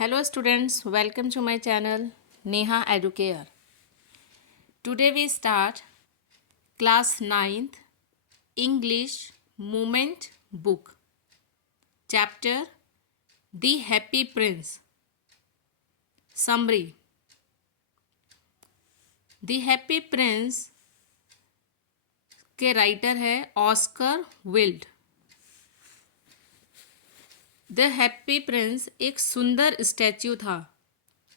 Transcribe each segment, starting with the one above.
Hello students, welcome to my channel Neha Educare. Today we start class 9th English Moment book. Chapter The Happy Prince. Summary. The Happy Prince के writer है Oscar Wilde. The happy prince एक सुंदर statue था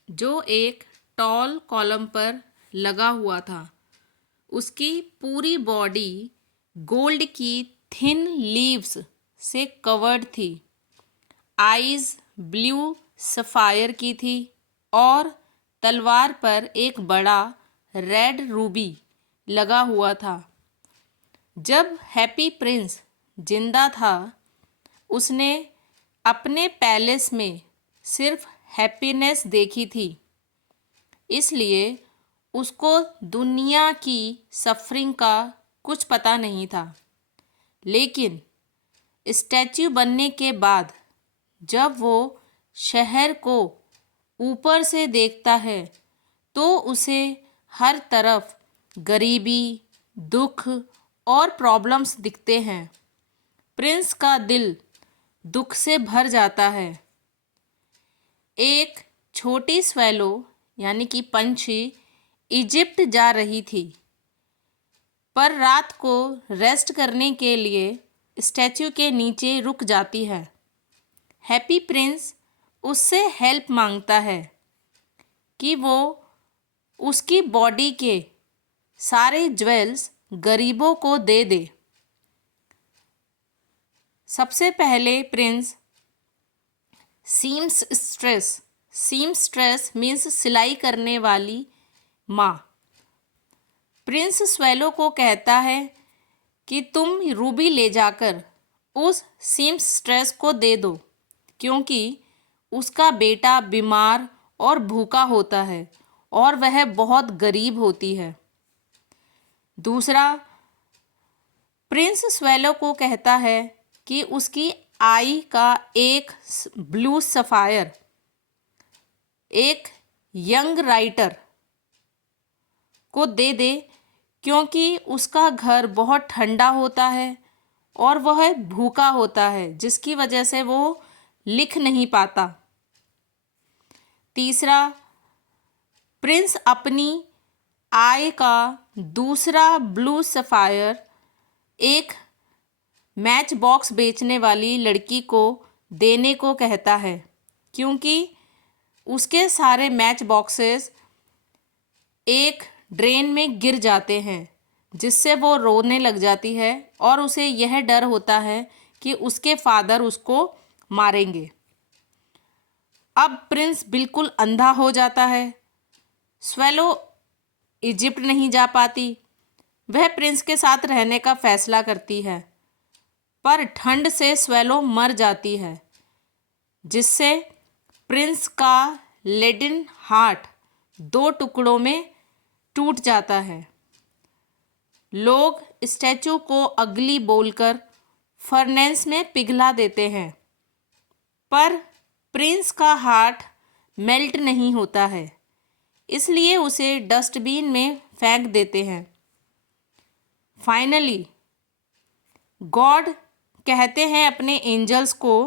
जो एक toll column पर लगा हुआ था. उसकी पूरी बॉडी गोल्ड की थिन लीव्स से कवर्ड थी. आईज ब्लू सफ़ायर की थी और तलवार पर एक बड़ा रेड रूबी लगा हुआ था. जब हैप्पी प्रिंस जिंदा था उसने अपने पैलेस में सिर्फ हैप्पीनेस देखी थी, इसलिए उसको दुनिया की सफरिंग का कुछ पता नहीं था. लेकिन स्टैच्यू बनने के बाद जब वो शहर को ऊपर से देखता है तो उसे हर तरफ गरीबी, दुख और प्रॉब्लम्स दिखते हैं. प्रिंस का दिल दुख से भर जाता है. एक छोटी स्वेलो यानी कि पंछी इजिप्ट जा रही थी, पर रात को रेस्ट करने के लिए स्टैच्यू के नीचे रुक जाती है. हैप्पी प्रिंस उससे हेल्प मांगता है कि वो उसकी बॉडी के सारे ज्वेल्स गरीबों को दे दे. सबसे पहले प्रिंस सीम्स्ट्रेस मीन्स सिलाई करने वाली माँ. प्रिंस स्वेलो को कहता है कि तुम रूबी ले जाकर उस सीम्स्ट्रेस को दे दो, क्योंकि उसका बेटा बीमार और भूखा होता है और वह बहुत गरीब होती है. दूसरा, प्रिंस स्वेलो को कहता है कि उसकी आई का एक ब्लू सफ़ायर एक यंग राइटर को दे दे, क्योंकि उसका घर बहुत ठंडा होता है और वह भूखा होता है, जिसकी वजह से वो लिख नहीं पाता. तीसरा, प्रिंस अपनी आई का दूसरा ब्लू सफ़ायर एक मैच बॉक्स बेचने वाली लड़की को देने को कहता है, क्योंकि उसके सारे मैच बॉक्सेस एक ड्रेन में गिर जाते हैं, जिससे वो रोने लग जाती है और उसे यह डर होता है कि उसके फादर उसको मारेंगे. अब प्रिंस बिल्कुल अंधा हो जाता है. स्वेलो इजिप्ट नहीं जा पाती. वह प्रिंस के साथ रहने का फैसला करती है, पर ठंड से स्वेलो मर जाती है, जिससे प्रिंस का लेडन हार्ट 2 टुकड़ों में टूट जाता है. लोग स्टैच्यू को अगली बोलकर फर्नेस में पिघला देते हैं, पर प्रिंस का हार्ट मेल्ट नहीं होता है, इसलिए उसे डस्टबिन में फेंक देते हैं. फाइनली गॉड कहते हैं अपने एंजल्स को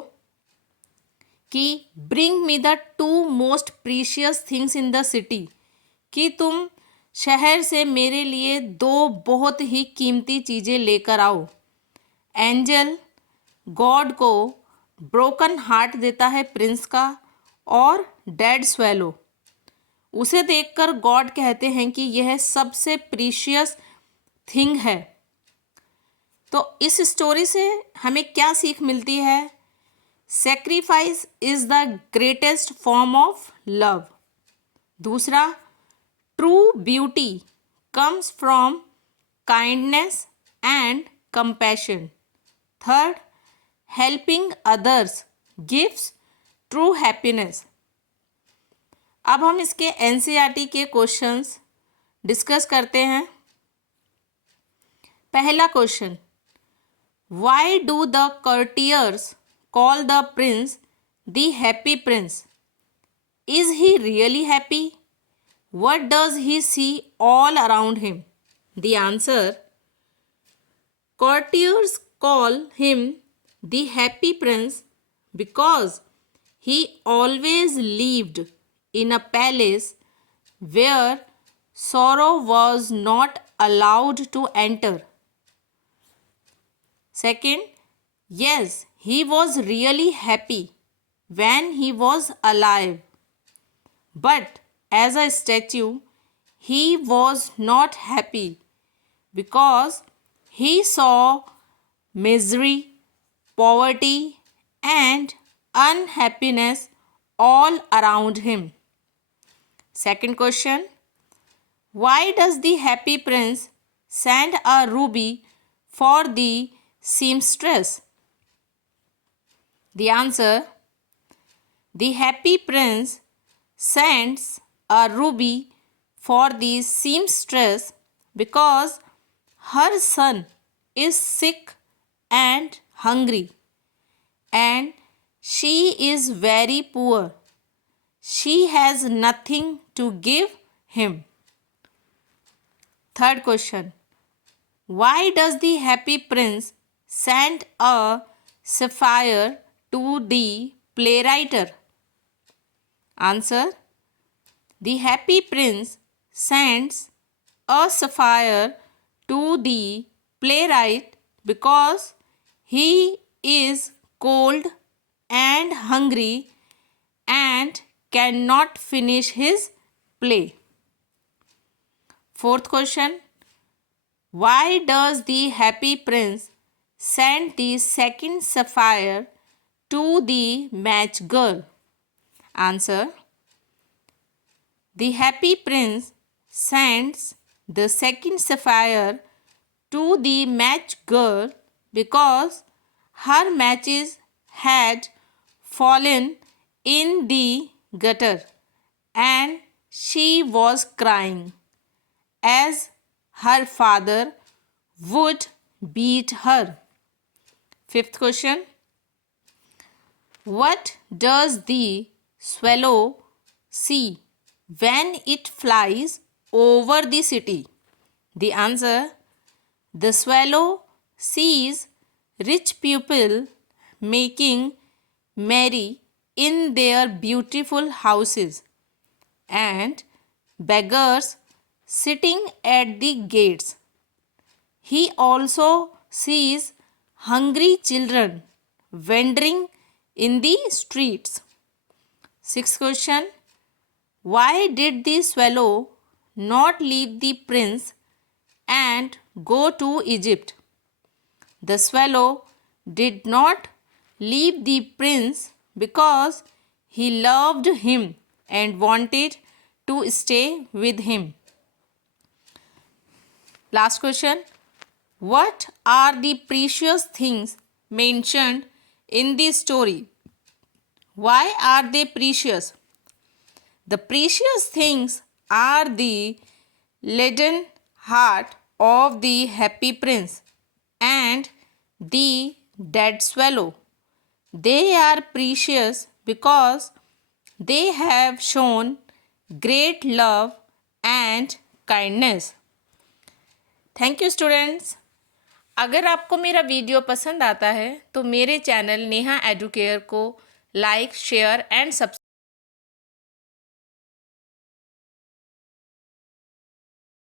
कि bring me the 2 most precious things in the city, कि तुम शहर से मेरे लिए 2 बहुत ही कीमती चीज़ें लेकर आओ. एंजल गॉड को ब्रोकन हार्ट देता है प्रिंस का और डेड स्वेलो. उसे देखकर गॉड कहते हैं कि यह सबसे प्रीशियस थिंग है. तो इस स्टोरी से हमें क्या सीख मिलती है? Sacrifice is the greatest form of love. दूसरा, true beauty comes from kindness and compassion. Third, helping others gives true happiness. अब हम इसके एनसीईआरटी के क्वेश्चंस डिस्कस करते हैं. पहला question, Why do the courtiers call the prince the happy prince? Is he really happy? What does he see all around him? The answer: courtiers call him the happy prince because he always lived in a palace where sorrow was not allowed to enter. Second, yes, he was really happy when he was alive. But as a statue, he was not happy because he saw misery, poverty, and unhappiness all around him. Second question: why does the happy prince send a ruby for the seamstress? The answer: the happy prince sends a ruby for the seamstress because her son is sick and hungry, and she is very poor. She has nothing to give him. Third question: why does the happy prince send a sapphire to the playwright? Answer: the happy prince sends a sapphire to the playwright because he is cold and hungry and cannot finish his play. Fourth question: why does the happy prince send the second sapphire to the match girl? Answer: the happy prince sends the second sapphire to the match girl because her matches had fallen in the gutter and she was crying, as her father would beat her. Fifth question: what does the swallow see when it flies over the city? The answer: the swallow sees rich people making merry in their beautiful houses and beggars sitting at the gates. He also sees hungry children wandering in the streets. Sixth question: why did the swallow not leave the prince and go to Egypt? The swallow did not leave the prince because he loved him and wanted to stay with him. Last question: what are the precious things mentioned in this story? Why are they precious? The precious things are the leaden heart of the happy prince and the dead swallow. They are precious because they have shown great love and kindness. Thank you students. अगर आपको मेरा video पसंद आता है तो मेरे channel Neha Educare को like, share and subscribe